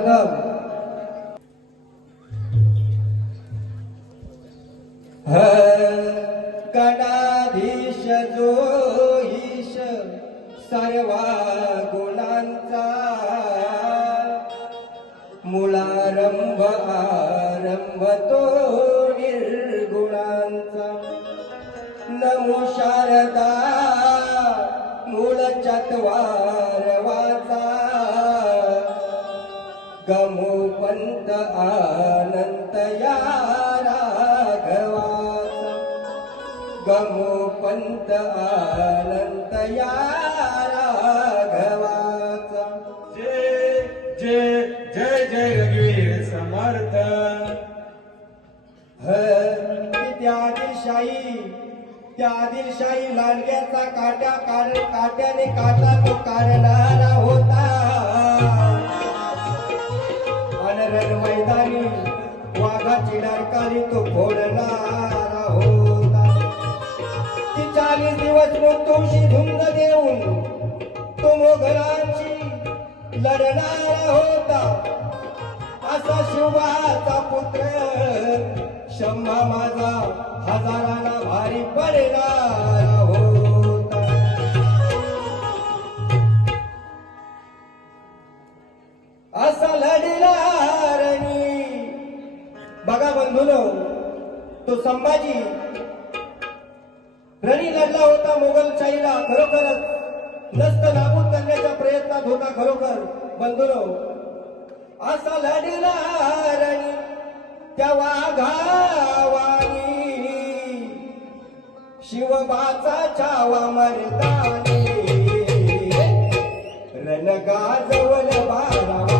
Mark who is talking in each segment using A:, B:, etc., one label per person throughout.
A: सर्वप्रथम ह गणाधीश जो ईश सर्वा गुणांचा मुलारंभ आरंभ तो निर्गुणांचा। नमो शारदा मूळ चत्वार गमो पंत अनंत या राघवाचा गमो पंत अनंत या राघवाचा
B: जय जय जय जय रघुवीर समर्थ।
A: त्या आदिलशाही त्या आदिलशाही लांडग्याचा काट्या कार काट्याने काटा तो काढणारा दिवस मृत्यूशी देऊन तो मोगलांची लढणारा होता. असा शिवाचा पुत्र शंभा माझा हजाराला भारी पडणार होता. असा लढला बघा बंधूनो तो संभाजी होता मोगलशाहीला खरोखरच नष्ट नाबूद करण्याच्या प्रयत्नात होता खरोखर. बंधुरो असा लढला रणी त्या वाघावानी. शिवबाचा छावा मर्दानी रणगाजवल बारावा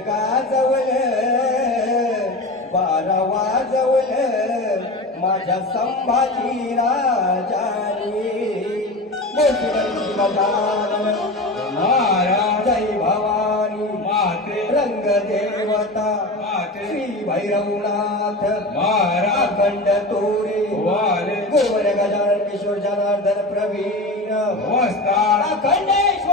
A: गाजवल बारा वाजवल
B: माझ्या संभाजी राजानी.
A: महाराजाई भवानी
B: माते.
A: रंग देवता श्री भैरवनाथ
B: महाराज.
A: खंड तोरे
B: वारे
A: गोवर किशोर जनार्दन प्रवीण मस्ता खंडेश